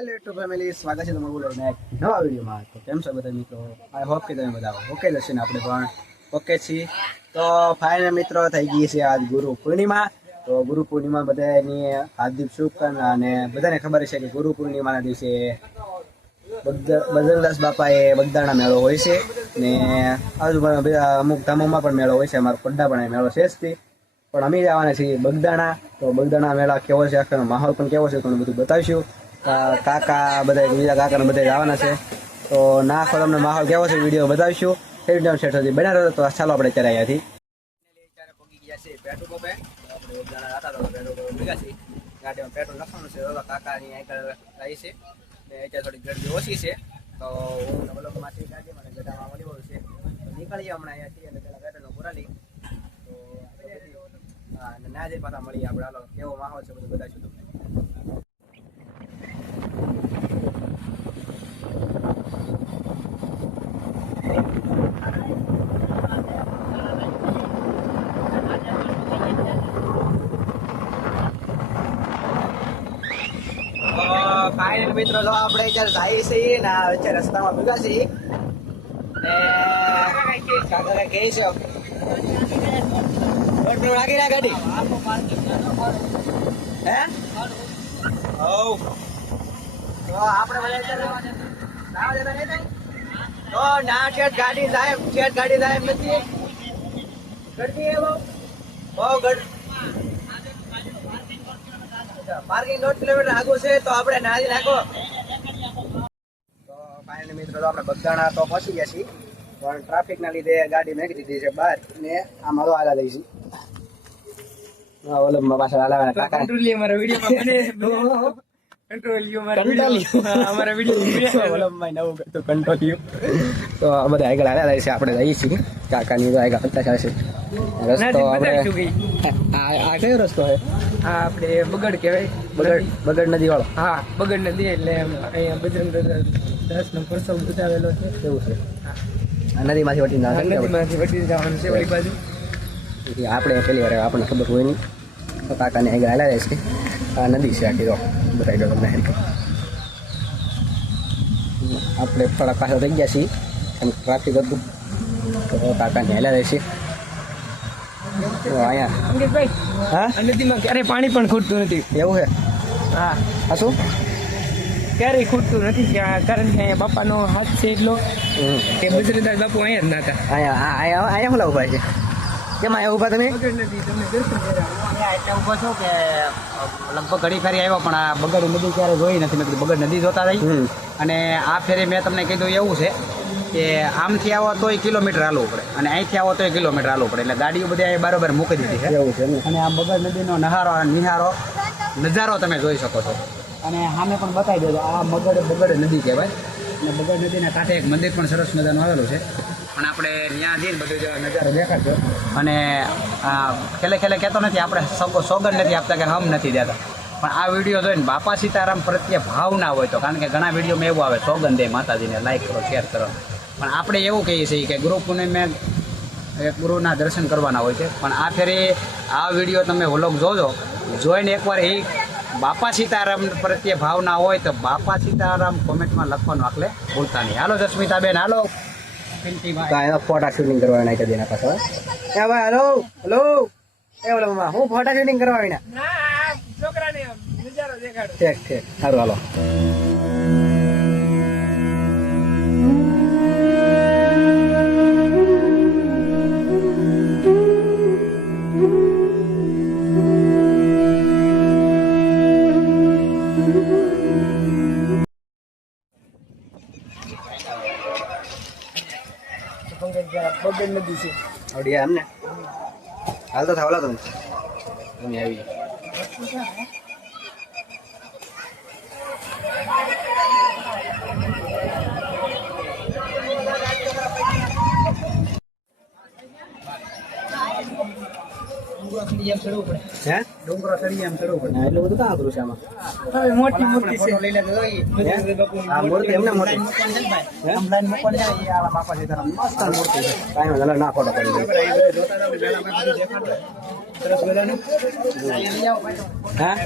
Hello YouTube family સ્વાગત છે તમારું બોલો એક નવા વિડીયોમાં. તો કેમ છો બધા મિત્રો? આઈ હોપ કે તમે બધા ઓકે જશે ને આપણે પણ ઓકે છીએ. તો ફાઇનલ મિત્રો થઈ ગઈ છે આજ ગુરુ પૂર્ણિમા. તો ગુરુ પૂર્ણિમા બધાની હાર્દિક શુભકામના અને બધાને ખબર છે કે ગુરુ પૂર્ણિમાના દિવસે બજરંગદાસ બાપાએ બગદાણા મેળો હોય છે ને આજુબાજુ અમુક ધામોમાં પણ મેળો હોય છે. અમારો પડડા પણ મેળો છે જ પણ અમે જવાના છીએ બગદાણા. તો બગદાણા મેળા કેવો છે? આખો માહોલ પણ કેવો છે? ઘણું બધું બતાવીશું. કાકા બધા બીજા કાકાને બધા આવવાના છે. તો ના ખોલ અમને માહોલ કેવો છે વીડિયો બતાવીશું. એ વીડિયો સેટ સુધી બના રહ્યો તો ચાલો આપણે અત્યારે અહીંયાથી ગાડીમાં પેટ્રોલ નાખવાનું છે. તો કાકાની આગળ આવી છે. ને અત્યારે થોડી ગરદી ઓછી છે. તો હું વલ્લભમાંથી ગાડીમાં છે. તો નીકળીએ હમણાં અહીંયાથી અને પેલા પેટ્રોલનો પુરાલી તો આપણે બધી- ના જઈ પાછા મળીએ આપણે. હાલો, કેવો માહોલ છે બધું બતાવીશું તમને ફાઇનલ મિત્રો લો આપણે અત્યારે જાય છીએ ને વચ્ચે રસ્તામાં ભેગા છીએ. ને કાકા કહે છે પેટ્રોલ રાખી ના ગાડી. હે? હવ. તો આપણે બધા અત્યારે ના જતા નહીં થાય? તો ના ઠેઠ ગાડી જાય ઠેઠ ગાડી જાય નથી. ગરમી એ બહુ ગરમી પાર્કિંગ દોઢ કિલોમીટર આગળ છે તો આપણે નાજી નાખો. તો ફાઇનલી મિત્રો તો આપણે બગદાણા તો પહોંચી ગયા છીએ પણ ટ્રાફિકના લીધે ગાડી મેકી દીધી છે બહાર ને આમ હલો આલા દઈ છે પાછળ હલાવાના કાકા. અમારા અમારા વીડિયો અમારા નવું કંટ્રોલિયું તો આ બધા આગળ હાલ્યા છે આપણે જઈએ છીએ. કાકાની આગળ હલતા ચાલે રસ્તો આપણે આ આ કયો રસ્તો છે? હા આપણે બગડ કહેવાય. બગડ બગડ નદી વાળો હા બગડ નદી એટલે અહીંયા બજરંગ દાસ નો બતાવેલો છે. એવું છે. આ નદીમાંથી વટીને આ જવાનું નદીમાંથી વટી જવાનું છે ઓલી બાજુ. આપણે વાર આપણને ખબર હોય નહીં. તો કાકાને હાલ્યા જાય છે આ નદી છે આખી તો બતાવી દો તમને હરખી. આપણે થોડા પાછળ રહી ગયા છીએ એમ ટ્રાફિક હતું તો કાકાને હાલ્યા જાય છે તો અહીંયા અંકિતભાઈ હા આ નદીમાં ક્યારેય પાણી પણ ખૂટતું નથી એવું છે હા હા શું ક્યારેય ખૂટતું નથી કારણ કે અહીંયા બાપાનો હાથ છે એટલો. કે બજરીદાસ બાપુ અહીંયા જ નાતા અહીંયા અહીંયા અહીંયા શું ઊભા છે કેમ આવ્યા ઊભા તમે? એટલે ઊભો છો કે લગભગ ઘડી ફેરી આવ્યો પણ આ બગડ નદી ક્યારે જોઈ નથી. મેં કીધું બગડ નદી જોતા રહી. અને આ ફેરી મેં તમને કીધું એવું છે કે આમથી આવો તો કિલોમીટર હાલવું પડે. અને અહીંથી આવો તો કિલોમીટર હાલવું પડે. એટલે ગાડીઓ બધી અહીં બરોબર મૂકી દીધી છે. એવું છે અને આ બગડ નદીનો નહારો નિહારો નજારો તમે જોઈ શકો છો. અને સામે પણ બતાવી દેજો આ બગડ બગડ નદી કહેવાય. અને બગડ નદીના કાંઠે એક મંદિર પણ સરસ મજાનું આવેલું છે. પણ આપણે ત્યાં જઈને બધું નજારો દેખાડજો. અને ખેલે ખેલે કહેતો નથી, આપણે સગો સોગંદ નથી આપતા કે હમ નથી દેતા. પણ આ વીડિયો જોઈને બાપા સીતારામ પ્રત્યે ભાવ ના હોય તો, કારણ કે ઘણા વિડીયોમાં એવું આવે, સોગંદ દે માતાજીને લાઈક કરો શેર કરો. પણ આપણે એવું કહીએ છીએ કે ગુરુ પૂર્ણિમે ગુરુના દર્શન કરવાના હોય છે. પણ આ ફેરે આ વીડિયો તમે વ્લોગ જોજો. જોઈને એકવાર એ બાપા સીતારામ પ્રત્યે ભાવના હોય તો બાપા સીતારામ કોમેન્ટમાં લખવાનું આખલે ભૂલતા નહીં. હાલો, જસ્મિતાબેન, હાલો. ફોટા શૂટિંગ કરવા નાખી દેના પાછળ. એ ભાઈ હલો હલો એ બોલો મમ્મા હું ફોટા શૂટિંગ કરવા આવીને ના છોકરાને નજારો દેખાડો. ઠીક ઠીક. સારું હાલો. બગડ નદી એમ ને હાલ તો થાવલા તમે. તમે આવી હે? ડુંગરો ચડી એમ ચડવું પડે. એટલું બધું કાં કરું છે આમાં? હવે મોટી મોટી છે. લઈ લેતો આ મૂર્તિ એમને મોટી? આમ લાઈન મૂકવાની જાય આલા બાપા સીતારામ મસ્ત મૂર્તિ છે. કાંઈ વાંધો ના ફોટો પડી જાય સરસ બધાનું હા?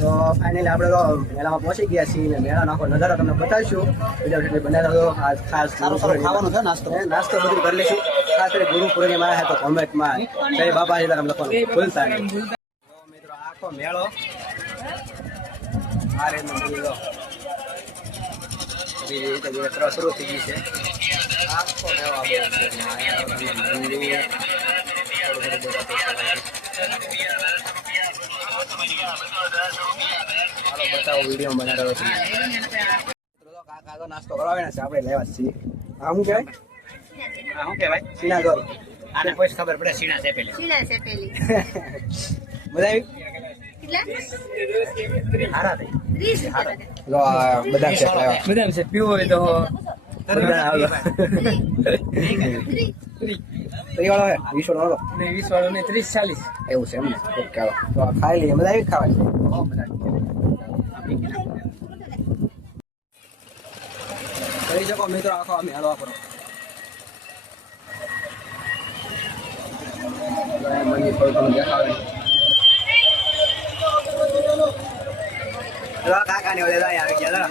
તો ફાઇનલી આપણે તો મેળામાં પહોંચી ગયા છીએ ને મેળાનો આખો નજારો તમને બતાવીશું. બીજા એટલે બનાવી તો ખાસ ખાસ સારું સારું. ખાવાનું છે નાસ્તો? નાસ્તો બધું કરી લઈશું. ખાસ કરી ગુરુ પૂર્ણિમા છે તો કોમેન્ટમાં જય બાબા સીતારામ લખવાનું. ભૂલતા નહીં. મિત્રો આખો મેળો આ યાત્રા શરૂ થઈ ગઈ છે આખો મેળો. મંદિર, હાલો બતાવો વીડિયો બનાવ્યો છે. કાકા તો નાસ્તો કરાવે ને છે આપણે લેવા છીએ આ શું કહેવાય આ શું કહેવાય આને કોઈ ખબર પડે સીણા છે પેલી શીલા છે પેલી મજા આવી બધા શેક છે પીવો હોય તો બધા ત્રીસ. વાળો હે વીસ વાળો. વાળો ને વીસ વાળો ને ત્રીસ ચાલીસ. એવું છે એમ ને? ઓકે હાલો. તો ખાઈ લઈએ. મજા આવી ખાવાની કરી શકો મિત્રો આખો અમે હાલો આપણો તો થોડું ઘણું દેખાડે કાકા ને ઓલે આવી ગયા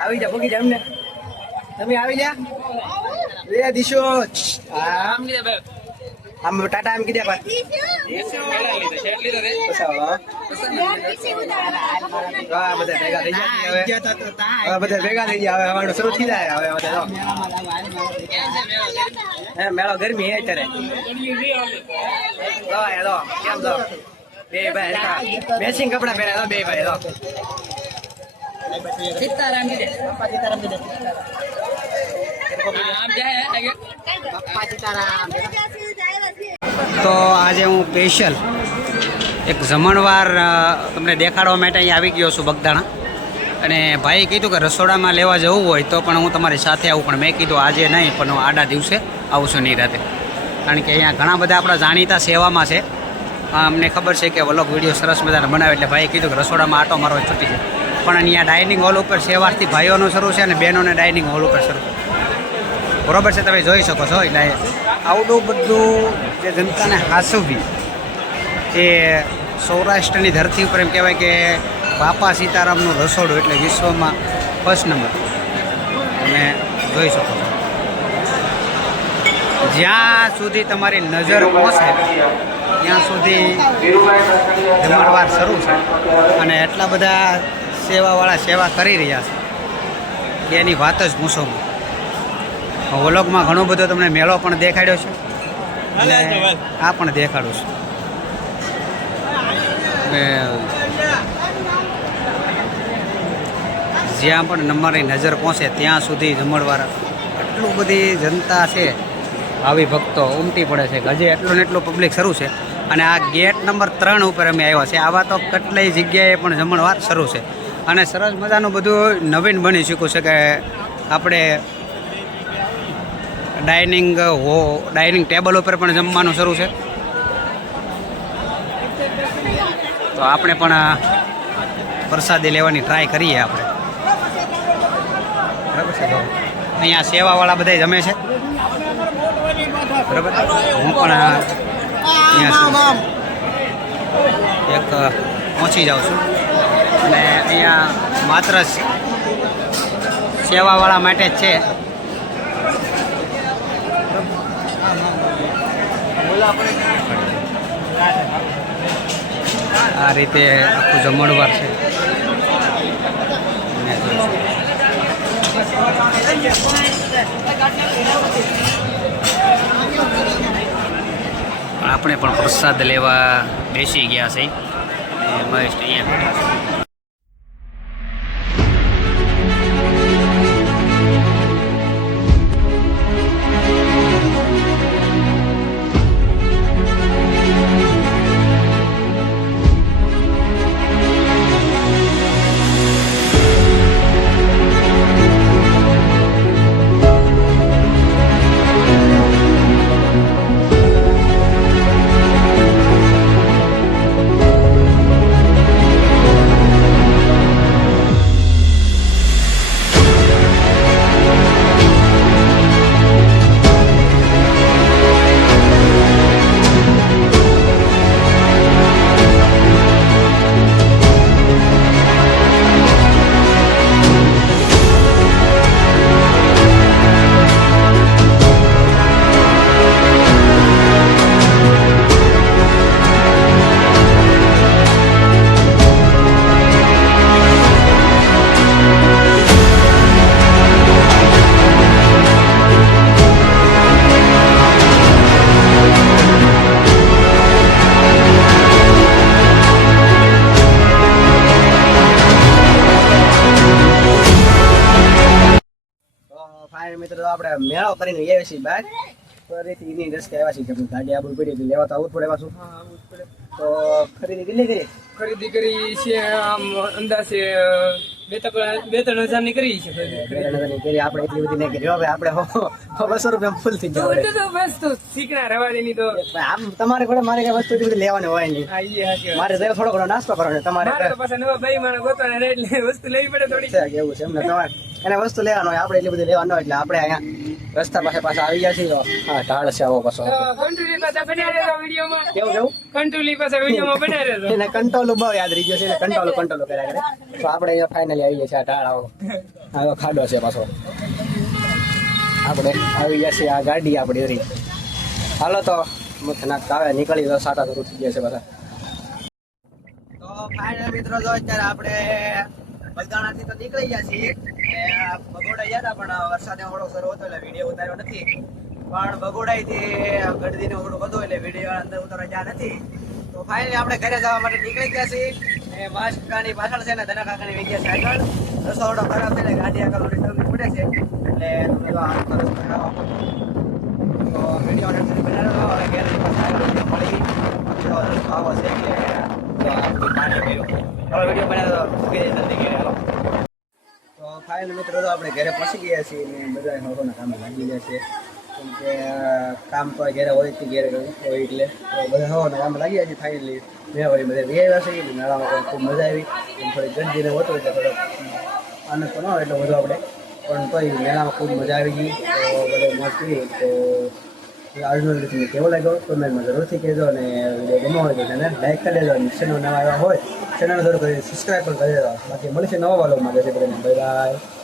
આવી જા ભૂગી જા એમને. તમે આવી ગયા? લે દીશો. આમ આમ ટાટા એમ કીધા બધા ભેગા થઈ ગયા. હવે હવે બધા ભેગા થઈ ગયા. હવે હવાનું શરૂ થઈ જાય હવે બધા મેળો ગરમી હે અત્યારે. કેમ જો? બે ભાઈ મેચિંગ કપડા પહેર્યા બે ભાઈ. તો આજે હું સ્પેશિયલ એક જમણવાર તમને દેખાડવા માટે અહીં આવી ગયો છું બગદાણા. અને ભાઈએ કીધું કે રસોડામાં લેવા જવું હોય તો પણ હું તમારી સાથે આવું, પણ મેં કીધું આજે નહીં, પણ હું આડા દિવસે આવશું નહીં રાતે કારણ કે અહીંયા ઘણા બધા આપણા જાણીતા સેવામાં છે. અમને ખબર છે કે વલોગ વીડિયો સરસ મજાને બનાવે એટલે ભાઈએ કીધું કે રસોડામાં આટો મારવા છૂટી છે પણ અહીંયા ડાઇનિંગ હોલ ઉપર સેવારથી ભાઈઓનું શરૂ છે અને બહેનોને ડાઇનિંગ હોલ ઉપર શરૂ. છે બરોબર છે, તમે જોઈ શકો છો. એટલે આવડું બધું જે જનતાને હાસવવી, એ સૌરાષ્ટ્રની ધરતી ઉપર એમ કહેવાય કે બાપા સીતારામનું રસોડું એટલે વિશ્વમાં ફર્સ્ટ નંબર તમે જોઈ શકો છો. જ્યાં સુધી તમારી નજર પહોંચે ત્યાં સુધી જમણવાર શરૂ છે. અને એટલા બધા સેવાવાળા સેવા કરી રહ્યા છે. એની વાત જ પૂછોમાં વ્લોગમાં ઘણો બધો તમને મેળો પણ દેખાડ્યો છે. અને આ પણ દેખાડું છું. જ્યાં પણ અમારી નજર પહોંચે ત્યાં સુધી જમણવાર એટલું બધી જનતા છે આવી ભક્તો ઉમટી પડે છે હજી એટલું ને એટલું પબ્લિક શરૂ છે. અને આ ગેટ નંબર ત્રણ ઉપર અમે આવ્યા છે આવા તો કેટલી જગ્યાએ પણ જમણવાર શરૂ છે. અને સરસ મજાનું બધું નવીન બની ચૂક્યું છે કે આપણે ડાઇનિંગ હો, ડાઇનિંગ ટેબલ ઉપર પણ જમવાનું શરૂ છે. તો આપણે પણ પ્રસાદી લેવાની ટ્રાય કરીએ આપણે. બરાબર છે તો અહીંયા સેવાવાળા બધા જમે છે. બરાબર? હું પણ અહીંયા એક પહોંચી જાઉં છું. અને અહીંયા માત્ર સેવાવાળા માટે જ છે. આ રીતે આખું જમણવાર છે. આપણે પણ પ્રસાદ લેવા બેસી ગયા છે મહેશ અહીંયા મેળો કરીને આવ્યા છીએ બહાર. ફરીથી એની રસ્તે આવ્યા છીએ કે ગાડી આબુ પડી હતી લેવા તો આવું પડે પાછું. હા આવું તો ખરીદી કેટલી કરી? ખરીદી કરી છે આમ અંદાજે બે ત્રણ બે ત્રણ હજારની કરી છે કરી આપણે એટલી બધી નહીં કરી હવે આપણે હો- હો બસો રૂપિયા ફૂલ થઈ તો જાય તો બસ તો શીખના રવા દેની તો આમ તમારે ઘરે મારે કઈ વસ્તુ એટલી લેવાની હોય નહીં. મારે થોડો ઘણો નાસ્તો કરવાનો તમારે તો પાછા નવા ભાઈ મારા ગોતવાના એટલે વસ્તુ લેવી પડે થોડી એવું છે એમને તમારે? એને વસ્તુ લેવાનો હોય આપણે એટલી બધી લેવાનો એટલે આપણે અહીંયા રસ્તા પાસે પાછા આવી ગયા છીએ. તો હા ઢાળ છે આવો પાછો. કંટ્રોલી પાછા બન્યા રહેજો વિડીયોમાં. કેવું કેવું? કંટ્રોલી પાછા વિડીયોમાં બન્યા રહેજો. એને કંટ્રોલ બહુ યાદ રહી ગયો છે એને કંટ્રોલ કંટ્રોલ કર્યા કરે. તો આપણે અહીંયા ફાઇનલી આવી ગયા છે આ ઢાળ આવો. આવો ખાડો છે પાછો. આપણે આવી ગયા છીએ આ ગાડી આપણી હરી. હાલો તો મુખના કાવે નીકળી તો સાટા તો ઉઠી ગયા છે બધા તો ફાઇનલ મિત્રો જો અત્યારે આપણે બલદાણાથી તો નીકળી ગયા છીએ. બગોડા ગયા પણ વરસાદ થોડો એટલે વીડિયો ઉતાર્યો નથી. પણ બગોડાઈથી ગઢદીને થોડું બધું એટલે વીડિયો અંદર ઉતારવા ગયા નથી. ફાઇનલી આપણે ઘરે જવા માટે નીકળી ગયા છીએ. કાકાની પાછળ છે ને ધના કાકાની વહી ગયા છે ખરાબ છે ગાડી આગળ પડે છે. એટલે વીડિયો મળી રસ્તો છે એટલે ફાઇનલ મિત્રો તો આપણે ઘરે પહોંચી ગયા છીએ ને બધા હરોના કામે લાગી ગયા છે. કેમ કે કામ તો ઘરે હોય કે ઘેરે હોય એટલે. બધા હવાના કામે લાગી ગયા છે ફાઇનલી મેં વળી બધા વી આવ્યા છે મેળામાં ખૂબ મજા આવી. થોડી ગંદીને હોતો એટલે થોડો આનંદ તો ન હોય એટલો બધો આપણે. પણ તોય મેળામાં ખૂબ મજા આવી ગઈ. તો બધે મસ્તી તો આજનો કેવો લાગ્યો? કોમેન્ટમાં જરૂરથી કહેજો અને ગમો હોય તો તેને લાઈક કરી દેજો. અને નવા આવ્યા હોય ચેનલ જરૂર કરી સબસ્ક્રાઈબ પણ કરી દેવા બાકી મળશે નવા વાલોમાં જશે બધાને બાય બાય